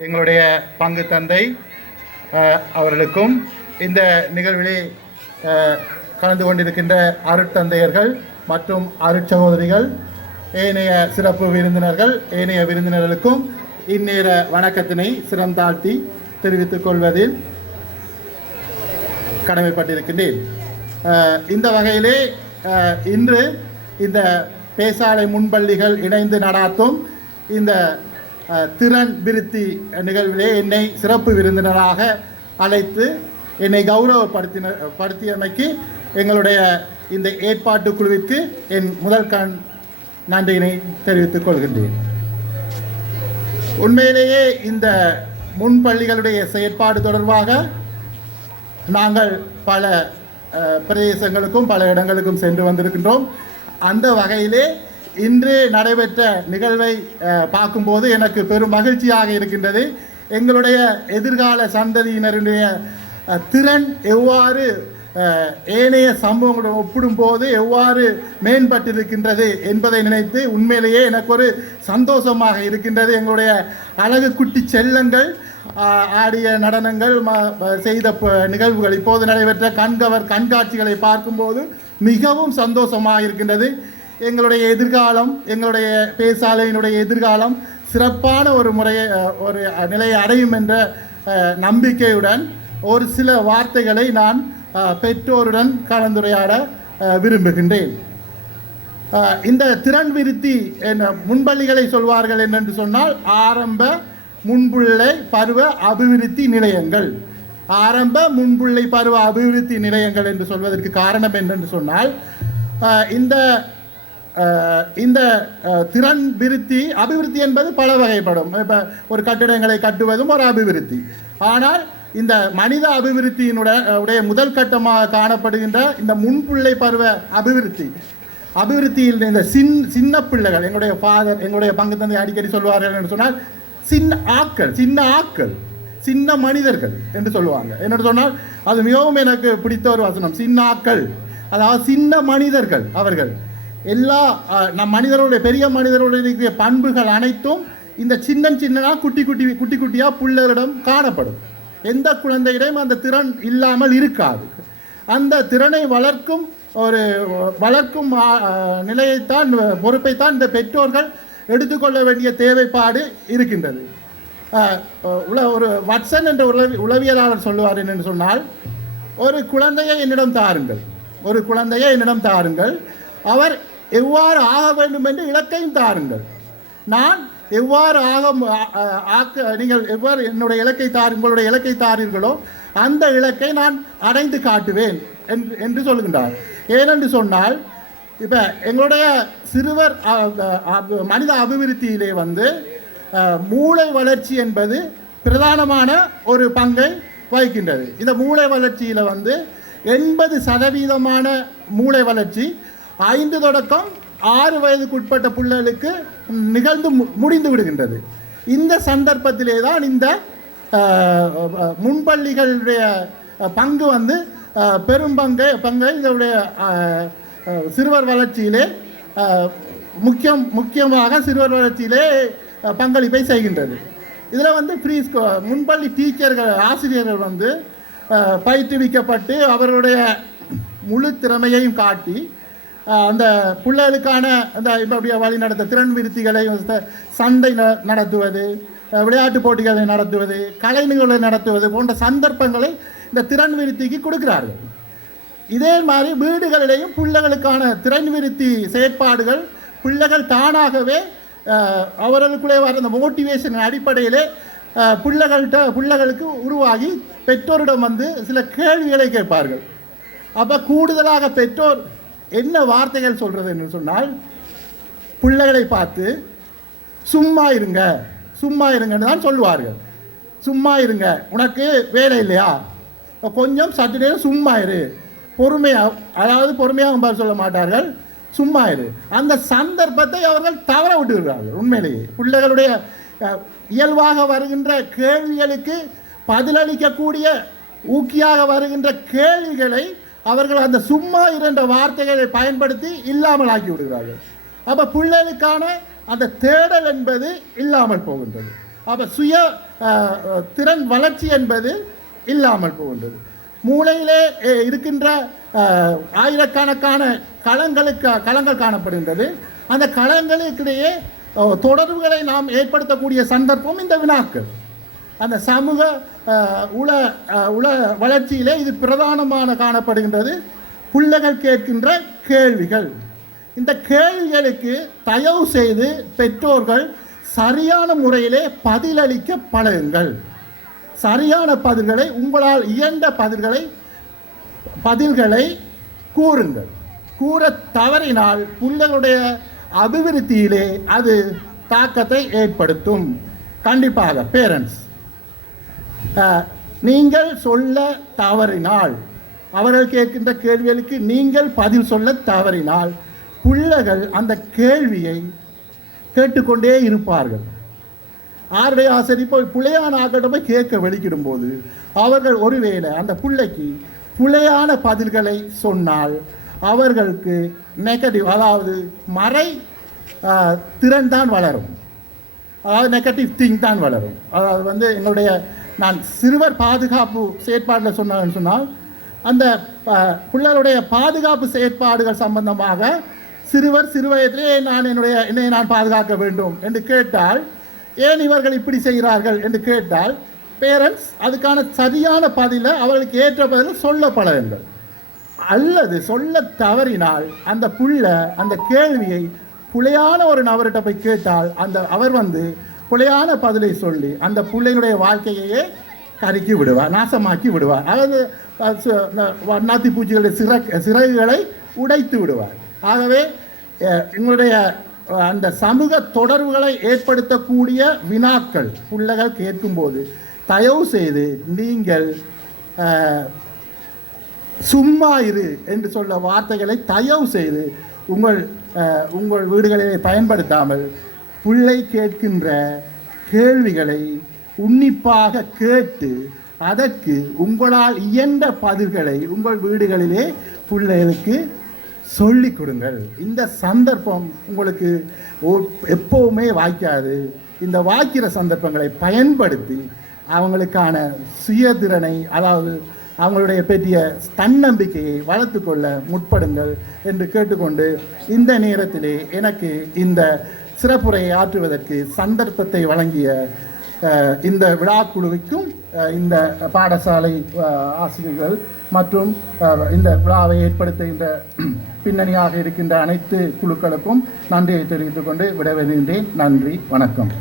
எங்களுடைய பங்கு தந்தை அவர்களுக்கும் இந்த நிகழ்விலே கலந்து கொண்டிருக்கின்ற அருட்தந்தையர்கள் மற்றும் அருட்சகோதரிகள் ஏனைய சிறப்பு விருந்தினர்கள் ஏனைய விருந்தினர்களுக்கும் இந்நேர வணக்கத்தினை சிரம் தாழ்த்தி தெரிவித்துக் கொள்வதில் கடமைப்பட்டிருக்கின்றேன். இந்த வகையிலே இன்று இந்த பேசாலை முன்பள்ளிகள் இணைந்து நடாத்தும் இந்த திறன் விருத்தி நிகழ்விலே என்னை சிறப்பு விருந்தினராக அழைத்து என்னை கௌரவப்படுத்தின படுத்தியமைக்கு எங்களுடைய இந்த ஏற்பாட்டு குழுவிற்கு என் முதல் கண் நன்றியினை தெரிவித்துக் கொள்கின்றேன். உண்மையிலேயே இந்த முன்பள்ளிகளுடைய செயற்பாடு தொடர்பாக நாங்கள் பல பிரதேசங்களுக்கும் பல இடங்களுக்கும் சென்று வந்திருக்கின்றோம். அந்த வகையிலே இன்று நடைபெற்ற நிகழ்வை பார்க்கும்போது எனக்கு பெரும் மகிழ்ச்சியாக இருக்கின்றது. எங்களுடைய எதிர்கால சந்ததியினருடைய திறன் எவ்வாறு ஏனைய சம்பவங்களுடன் ஒப்பிடும்போது எவ்வாறு மேம்பட்டிருக்கின்றது என்பதை நினைத்து உண்மையிலேயே எனக்கு ஒரு சந்தோஷமாக இருக்கின்றது. எங்களுடைய அழகு குட்டி செல்லங்கள் ஆடிய நடனங்கள் செய்த நிகழ்வுகள் இப்போது நடைபெற்ற கண்கவர் கண்காட்சிகளை பார்க்கும்போது மிகவும் சந்தோஷமாக இருக்கின்றது. எங்களுடைய எதிர்காலம் எங்களுடைய பேசாலையினுடைய எதிர்காலம் சிறப்பான ஒரு முறையை ஒரு நிலையை அடையும் என்ற நம்பிக்கையுடன் ஒரு சில வார்த்தைகளை நான் பெற்றோருடன் கலந்துரையாட விரும்புகின்றேன். இந்த திறன் விருத்தி என்ன முன்பள்ளிகளை சொல்வார்கள் என்னென்று சொன்னால் ஆரம்ப முன்புள்ளை பருவ அபிவிருத்தி நிலையங்கள். ஆரம்ப முன்புள்ளை பருவ அபிவிருத்தி நிலையங்கள் என்று சொல்வதற்கு காரணம் என்னென்று சொன்னால் இந்த இந்த திறன் விருத்தி அபிவிருத்தி என்பது பல வகைப்படும். இப்போ ஒரு கட்டிடங்களை கட்டுவதும் ஒரு அபிவிருத்தி. ஆனால் இந்த மனித அபிவிருத்தியினுடைய உடைய முதல் கட்டமாக காணப்படுகின்ற இந்த முன்புள்ளை பருவ அபிவிருத்தி. அபிவிருத்தியில் இந்த சின் சின்ன பிள்ளைகள் எங்களுடைய ஃபாதர் எங்களுடைய பங்கு தந்தை அடிக்கடி சொல்வார்கள் என்று சொன்னால் சின்ன ஆக்கள் சின்ன ஆக்கள் சின்ன மனிதர்கள் என்று சொல்லுவாங்க. என்னென்னு சொன்னால் அது மிகவும் எனக்கு பிடித்த ஒரு வசனம் சின்ன ஆக்கள். அதாவது சின்ன மனிதர்கள் அவர்கள். எல்லா நம் மனிதர்களுடைய பெரிய மனிதர்களுடைய இருக்கிற பண்புகள் அனைத்தும் இந்த சின்ன சின்னனாக குட்டி குட்டி குட்டி குட்டியாக பிள்ளைகளிடம் காணப்படும். எந்த குழந்தையிடம் அந்த திறன் இல்லாமல் இருக்காது. அந்த திறனை வளர்க்கும் ஒரு வளர்க்கும் நிலையைத்தான் பொறுப்பைத்தான் இந்த பெற்றோர்கள் எடுத்துக்கொள்ள வேண்டிய தேவைப்பாடு இருக்கின்றது. உல ஒரு வட்சன் என்ற உளவி உளவியலாளர் சொல்லுவார் என்னென்னு சொன்னால் ஒரு குழந்தையை என்னிடம் தாருங்கள். ஒரு குழந்தையை என்னிடம் தாருங்கள். அவர் எவ்வாறு ஆக வேண்டும் என்று இலக்கையும் தாருங்கள். நான் எவ்வாறு ஆக ஆக்க நீங்கள் எவ்வாறு என்னுடைய இலக்கை தார் உங்களுடைய இலக்கை தாரீர்களோ அந்த இலக்கை நான் அடைந்து காட்டுவேன் என்று என்று சொல்கின்றார். ஏனென்று சொன்னால் இப்போ எங்களுடைய சிறுவர் மனித அபிவிருத்தியிலே வந்து மூளை வளர்ச்சி என்பது பிரதானமான ஒரு பங்கை வகிக்கின்றது. இந்த மூளை வளர்ச்சியில் வந்து எண்பது சதவீதமான மூளை வளர்ச்சி ஐந்து தொடக்கம் ஆறு வயதுக்குட்பட்ட பிள்ளைகளுக்கு நிகழ்ந்து மு- முடிந்து விடுகின்றது. இந்த சந்தர்ப்பத்திலே தான் இந்த முன்பள்ளிகளுடைய பங்கு வந்து பெரும்பங்கை பெரும் பங்கை பங்கை இதனுடைய சிறுவர் வளர்ச்சியிலே முக்கியம் முக்கியமாக சிறுவர் வளர்ச்சியிலே பங்களிப்பை செய்கின்றது. இதில் வந்து ஃப்ரீ ஸ்கூ முன்பள்ளி டீச்சர்கள் ஆசிரியர்கள் வந்து பயிற்றுவிக்கப்பட்டு அவருடைய முழு திறமையையும் காட்டி அந்த பிள்ளைகளுக்கான அந்த இப்போ அப்படியே வழி நடத்த திறன் விருத்திகளை ச- சண்டை ந- நடத்துவது விளையாட்டு போட்டிகளை நடத்துவது கலை நிகழ்வுகளை நடத்துவது போன்ற சந்தர்ப்பங்களை இந்த திறன் விருத்திக்கு கொடுக்கிறார்கள். இதே மாதிரி வீடுகளிலேயும் பிள்ளைகளுக்கான திறன் விருத்தி செயற்பாடுகள் பிள்ளைகள் தானாகவே அவர்களுக்குள்ளே வர அந்த மோட்டிவேஷன் அடிப்படையிலே பிள்ளைகள்கிட்ட பிள்ளைகளுக்கு உருவாகி பெற்றோரிடம் வந்து சில கேள்விகளை கேட்பார்கள். அப்போ கூடுதலாக பெற்றோர் என்ன வார்த்தைகள் சொல்கிறது என்று சொன்னால் பிள்ளைகளை பார்த்து சும்மா இருங்க சும்மா இருங்கன்னு தான் சொல்லுவார்கள். சும்மா இருங்க உனக்கு வேலை இல்லையா? கொஞ்சம் சற்று நேரம் சும்மா இரு. பொறுமையாக அதாவது பொறுமையாக பதில் சொல்ல மாட்டார்கள். சும்மா இரு. அந்த சந்தர்ப்பத்தை அவர்கள் தவற விட்டுகிறார்கள் உண்மையிலேயே. பிள்ளைகளுடைய இயல்பாக வருகின்ற கேள்விகளுக்கு பதிலளிக்கக்கூடிய ஊக்கியாக வருகின்ற கேள்விகளை அவர்கள் அந்த சும்மா இரண்ட வார்த்தைகளை பயன்படுத்தி இல்லாமல் ஆக்கி விடுகிறார்கள் அப்போ பிள்ளைகளுக்கான அந்த தேடல் என்பது இல்லாமல் போகின்றது. அப்போ சுய திறன் வளர்ச்சி என்பது இல்லாமல் போகின்றது. மூளையிலே இருக்கின்ற ஆயிரக்கணக்கான களங்களுக்கு களங்கள் காணப்படுகின்றது. அந்த களங்களுக்கிடையே தொடர்புகளை நாம் ஏற்படுத்தக்கூடிய சந்தர்ப்பம் இந்த வினாக்கள். அந்த சமூக உல உள உள வளர்ச்சியிலே இது பிரதானமான காணப்படுகின்றது. பிள்ளைகள் கேட்கின்ற கேள்விகள். இந்த கேள்விகளுக்கு தயவு செய்து பெற்றோர்கள் சரியான முறையிலே பதிலளிக்க பழகுங்கள். சரியான பதில்களை உங்களால் இயன்ற பதில்களை பதில்களை கூறுங்கள். கூற தவறினால் பிள்ளைகளுடைய அபிவிருத்தியிலே அது தாக்கத்தை ஏற்படுத்தும். கண்டிப்பாக பேரண்ட்ஸ் நீங்கள் சொல்ல தவறினால். அவர்கள் கேட்கின்ற கேள்விகளுக்கு நீங்கள் பதில் சொல்ல தவறினால் பிள்ளைகள் அந்த கேள்வியை கேட்டுக்கொண்டே இருப்பார்கள். ஆருடைய ஆசிரியர் போய் பிள்ளையான ஆக்கிட்ட போய் கேட்க வெளிக்கிடும் போது அவர்கள் ஒருவேளை அந்த பிள்ளைக்கு பிள்ளையான பதில்களை சொன்னால் அவர்களுக்கு நெகட்டிவ் அதாவது மறை திறன் தான் வளரும். அதாவது நெகட்டிவ் திங் தான் வளரும். அதாவது வந்து என்னுடைய நான் சிறுவர் பாதுகாப்பு செயற்பாட்டில் சொன்னேன்னு சொன்னால் அந்த பிள்ளைகளுடைய பாதுகாப்பு செயற்பாடுகள் சம்பந்தமாக சிறுவர் சிறுவயதிலே நான் என்னுடைய என்னை நான் பாதுகாக்க வேண்டும் என்று கேட்டால் ஏன் இவர்கள் இப்படி செய்கிறார்கள் என்று கேட்டால் பேரண்ட்ஸ் அதுக்கான சரியான பதிலை அவர்களுக்கு ஏற்ற பதிலை சொல்லப்பட வேண்டும் அல்லது சொல்ல தவறினால் அந்த புள்ள அந்த கேள்வியை புலையான ஒரு நபர்கிட்ட போய் கேட்டால் அந்த அவர் வந்து பிள்ளையான பதிலை சொல்லி அந்த பிள்ளையினுடைய வாழ்க்கையையே கருக்கி விடுவார் நாசமாக்கி விடுவார் அதாவது வண்ணாத்தி பூச்சிகளுடைய சிற சிறகுகளை உடைத்து விடுவார். ஆகவே எங்களுடைய அந்த சமூக தொடர்புகளை ஏற்படுத்தக்கூடிய வினாக்கள் பிள்ளைகள் கேட்கும்போது தயவு செய்து நீங்கள் சும்மா இரு என்று சொல்ல வார்த்தைகளை தயவு செய்து உங்கள் உங்கள் வீடுகளிலே பயன்படுத்தாமல் பிள்ளை கேட்கின்ற கேள்விகளை உன்னிப்பாக கேட்டு அதற்கு உங்களால் இயன்ற பதில்களை உங்கள் வீடுகளிலே பிள்ளைகளுக்கு சொல்லிக் கொடுங்கள். இந்த சந்தர்ப்பம் உங்களுக்கு எப்போவுமே வாய்க்காது. இந்த வாய்க்கிற சந்தர்ப்பங்களை பயன்படுத்தி அவங்களுக்கான சுயதிறனை அதாவது அவங்களுடைய பெரிய தன்னம்பிக்கையை வளர்த்து கொள்ள முற்படுங்கள் என்று கேட்டுக்கொண்டு இந்த நேரத்திலே எனக்கு இந்த சிறப்புரையை ஆற்றுவதற்கு சந்தர்ப்பத்தை வழங்கிய இந்த விழாக்குழுவுக்கும் இந்த பாடசாலை ஆசிரியர்கள் மற்றும் இந்த விழாவை ஏற்படுத்துகின்ற பின்னணியாக இருக்கின்ற அனைத்து குழுக்களுக்கும் நன்றியை தெரிவித்துக் கொண்டு விடைபெறுகின்றேன். நன்றி. வணக்கம்.